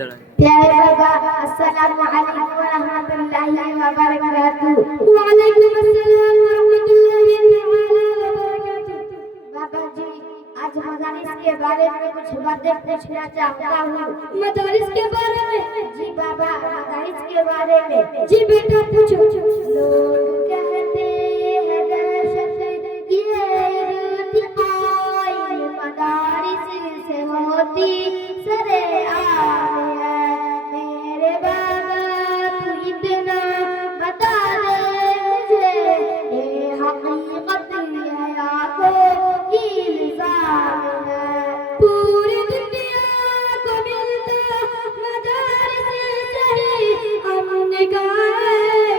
प्यारे बाबा अस्सलामु अलैकुम व रहमतुल्लाहि व बरकातहू। वालेकुम अस्सलाम व रहमतुल्लाहि व बरकातहू। बाबा जी आज मदारिस के बारे में कुछ बातें पूछना चाहता हूँ। मदारिस के बारे में? जी बाबा मदारिस के बारे में। जी बेटा पूछो। लोग कहते हैं दहशत ये इर्तिकाई मदारिस से होती सरेआम है। मेरे बाबा तू इतना बता दे मुझे ये हकीकत है या कोई इल्जाम है। पूरी दुनिया को मिलता मदारिस सही हमने कहा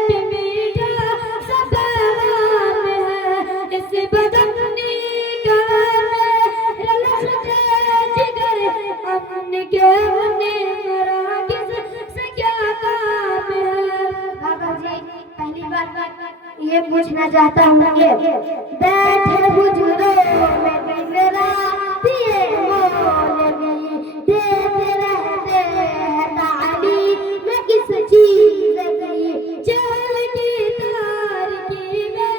कि मीठा सा पैगाम है। इस बदमनी का मेरा लफ्ज़ जिगर हमने के ये पूछना चाहता हूँ कि बैठे हुजूरों में दिन रात ये मौलवी देते रहते हैं तालीम में किस चीज़ की जान की तारीकी में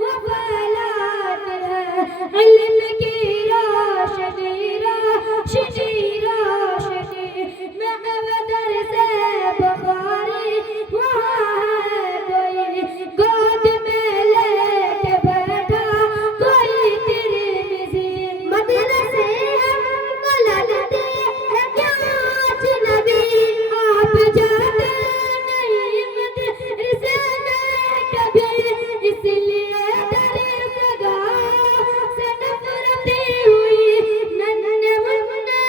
वो फैलाते हैं इल्म की रोशनी रोशनी रोशनी में दर से बुखारी वहाँ है कोई गोद में लेके बैठा कोई तिरमिज़ी मदरसे हमको लगते हैं क्या अजनबी आप जाते नहीं मदरसे में कभी इसलिए दरसगाह से नफरत हुई नन्हे मुन्ने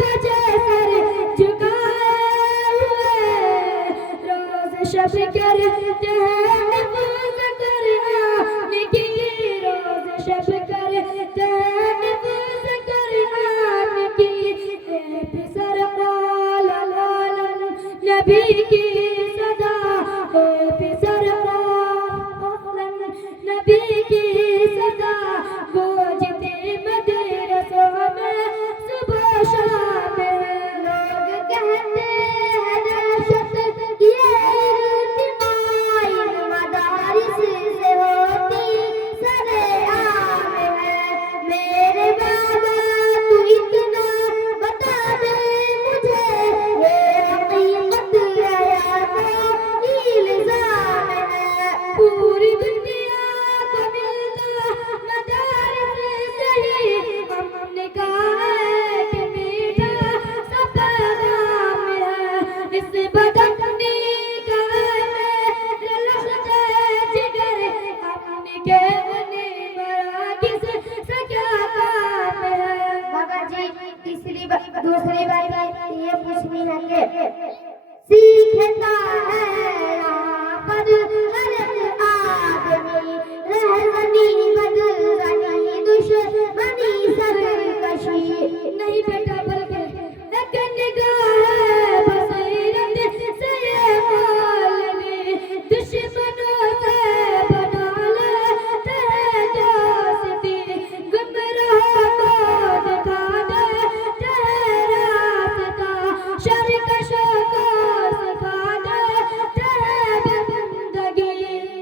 बचे सर झुकाए हुए रोज़ शब करते हैं नमाज़ कुरान की रोज़ शब करते हैं नमाज़ कुरान की फिसर क़ाल नबी की सदा फिसर क़ाल नबी की सदा गूंजती मदरसों में सुबह शाम। लोग कहते हैं दहशत ये इर्तिकाई मदारिस से होती सरेआम है। मेरे बाबा तू इतना बता दे मुझे ये हकीकत है या कोई इल्जाम है। पूरी दुनिया को मिलता मदारिस सही हमने कहा है कि मीठा सा पैगाम है। इस बदमनी का मेरा लफ्ज़ जिगर हमने के बने बड़ा किस से क्या काम है। बाबा जी दूसरी बात ये पूछनी है कि सीखता है यहाँ पर हर एक आदमी रहज़नी बदज़नी दुश्मनी सरकशी नहीं बेटा बल्कि एक निगाह है बसीरत से ये मौलवी दुश्मनों से बना लेते हैं दोस्ती गुमराह को दिखा देते हैं रास्ता शरकशों को सिखा देते हैं बंदगी।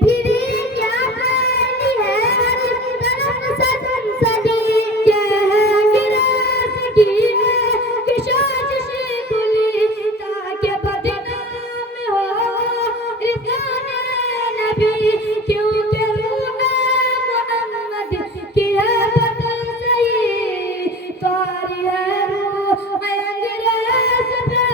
फिर ये क्या फैली है हर तरफ सनसनी ये है गिरासगी है कि साजिश खुली ताकि बदनाम हो रिज़ाने नबी क्योंकि रूह मोहम्मद की है बदल सही तारी है रूह अंग्रेज़ पे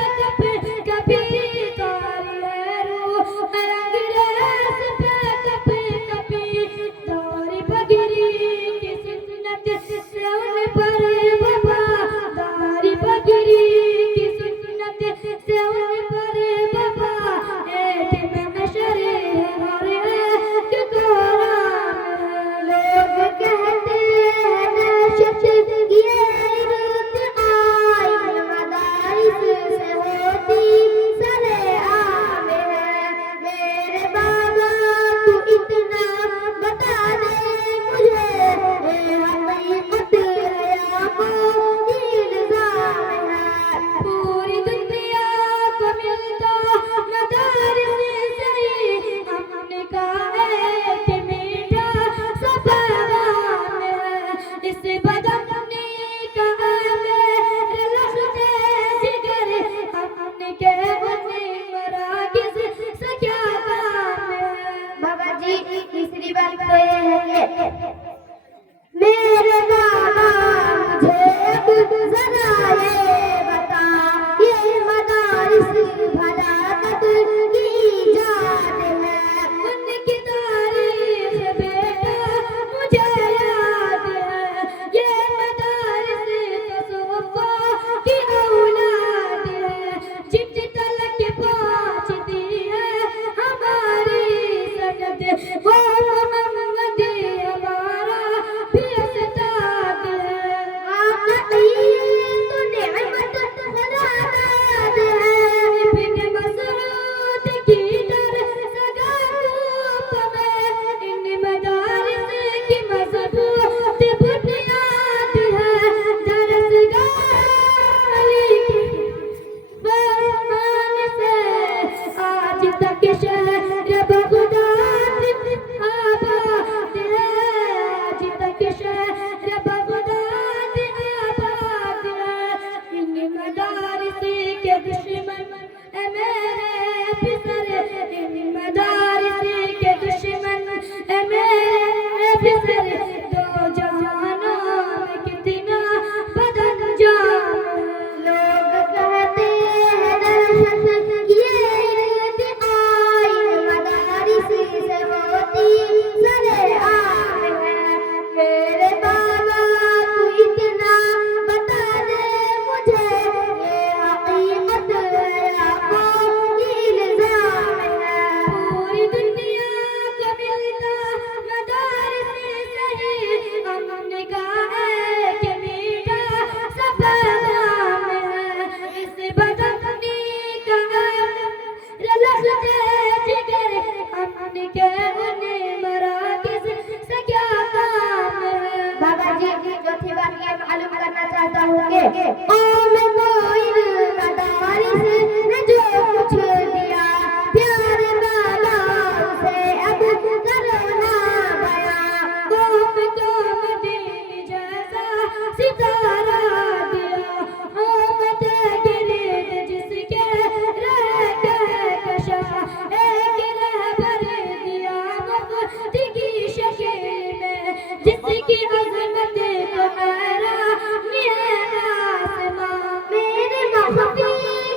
के दुश्मन ए मेरे फिसर इन मदारिस के दुश्मन ए मेरे फिसर दो जहानों में कितना बदन जाम लोग कहते हैं दहशत ये इल्तिकाई मदारिस से होती सरेआम है मेरे बाबा तू इतना बता दे मुझे ये हकीकत है या कोई इल्जाम है पूरी दुनिया को मिलता मदारिस से ही हमने कहा है कि मीठा सफर नाम है इस बदनी का रलखते जिगर हमने के उन्हें मराकिज से क्या काम है बाबा जी चौथी बात ये मालूम करना चाहता हूँ कि मैं कोई मदारिस ने जो कुछ दिया प्यारे बाबा उसे अब करो ना बया कोम दीन जैसा सितारा दिया हम गिरे जिसके रह गए कशा एक रहबर दिया मुफ्ती की शक्ल में जिसकी अजमत को मेरा आसमां मेरे मुफ्ती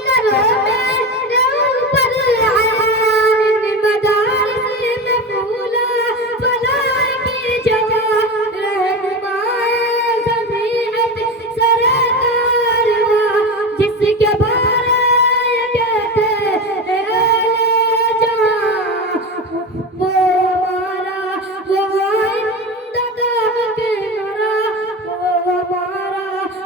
करो मेरे ऊपर इन मदारिस में फूला फलाए की जगह रहनुमाए ज़मीनत सरकार जिसके बारे कहते हैं अहले जहां वो हमारा वो आइंदा का हकमरा वो हमारा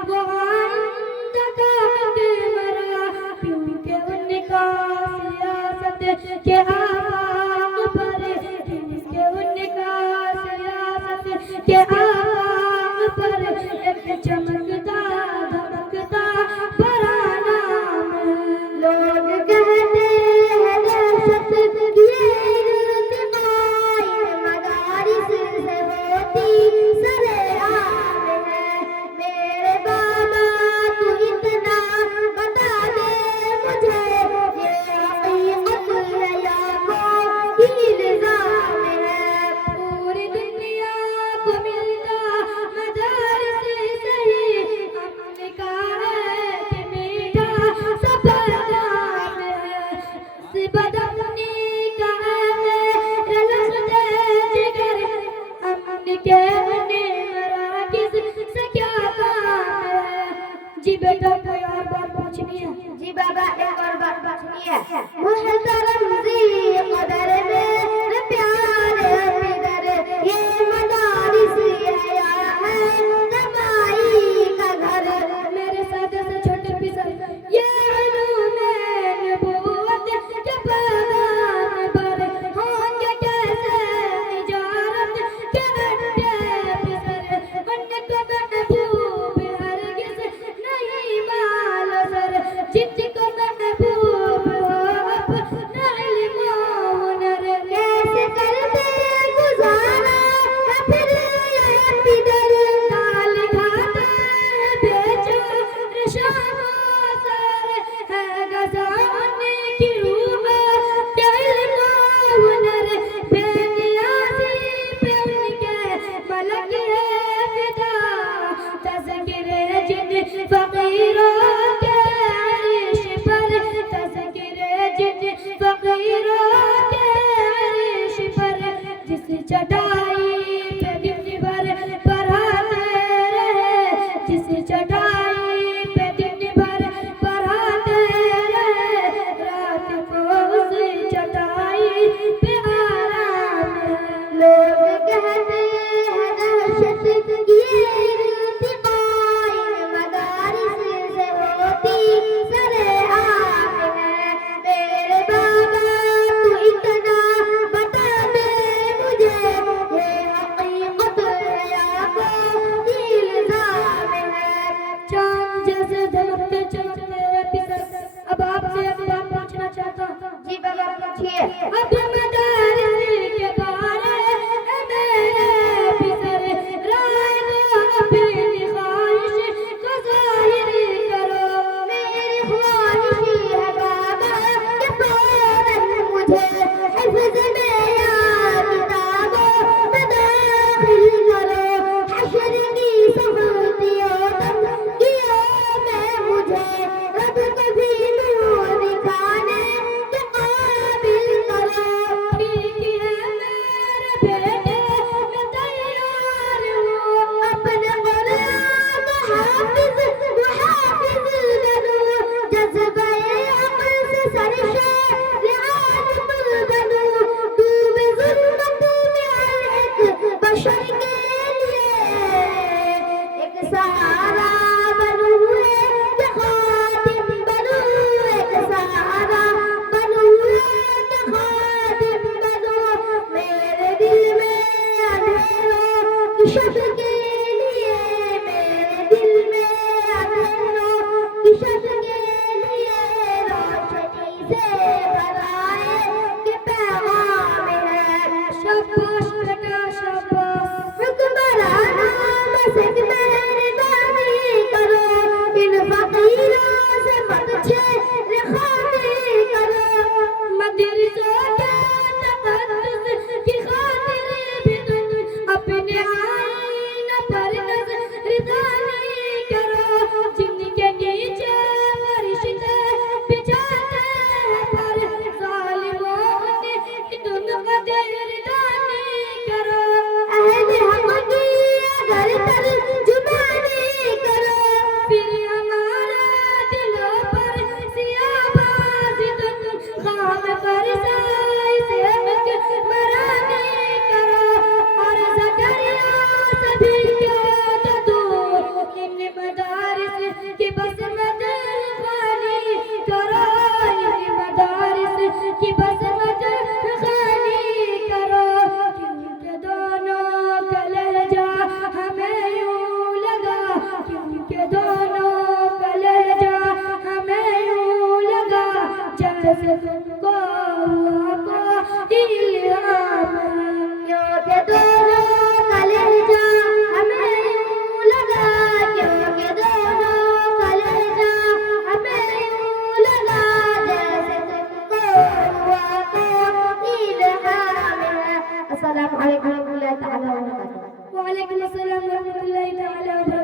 वो आइंदा का हकमरा क्योंकि उनका सियासत के आफाक पर क्योंकि उनका सियासत के आफाक पर एक चमकता धमकता बड़ा नाम लोग कहते हैं दहशत ये इल्तिकाई मदारिस से होती सरेआम है मेरे बाबा तू इतना बता दे मुझे ये हकीकत है या कोई इल्जाम है पूरी दुनिया को मिलता मदारिस से ही हमने कहा है कि मीठा सफर नाम है इस बदनी का मेरे लफ्ज़े जिगर हमने के उन्हें मराकिज से क्या काम है जी बेटा कोई और बात पूछनी है जी बाबा एक और बात पूछनी है मुहतरम जी कदर मेरे प्यारे पिदर ये मदारिस है या है जमाई का घर मेरे साथ से छोटे पिसर ये उलूमे नबूवत के पैगाम पर होंगे कैसे निजारत के अड्डे पिसर उनको महबूब हरगिज़ नहीं माल सर जिसको महबूब हो अपना इल्म व हुनर कैसे करते गुजारा है फिर ये पिदर दाल खाता है बेचारे शामों सर है गजाने की रूह के इल्म व हुनर बेनियाज़ी पे उनके मलक है फिदा तज़किरे जिन फ़कीरों के अर्श पर तज़किरे जिन फ़कीरों के अर्श पर जिस चटाई पे दिन भर पढ़ाते रहे जिस चटाई पे दिन भर पढ़ाते रहे रात को उस चटाई पे आराम है लोग कहते हैं दहशत ये इल्तिकाई मदारिस से होती सरेआम है मेरे बाबा तू इतना बता दे मुझे ये हकीकत है या कोई इल्जाम है चांद जैसे धमकते चमकते पिसर अब आपसे एक बात पूछना चाहता हूँ जी बाबा पूछिए अब मदारिस के बारे में मेरे पिसर राय दो अपनी ख्वाहिश को ज़ाहिर करो मेरी ख्वाहिश जैसे तुमको हुआ को इल्हाम। क्योंकि दोनों कलेजा हमें यूं लगा, क्योंकि दोनों कलेजा हमें यूं लगा जैसे तुमको हुआ को इल्हाम। अस्सलामु अलैकुम व रहमतुल्लाहि तआला व बरकातहू। वालेकुम अस्सलाम व रहमतुल्लाहि तआला व बरकातहू।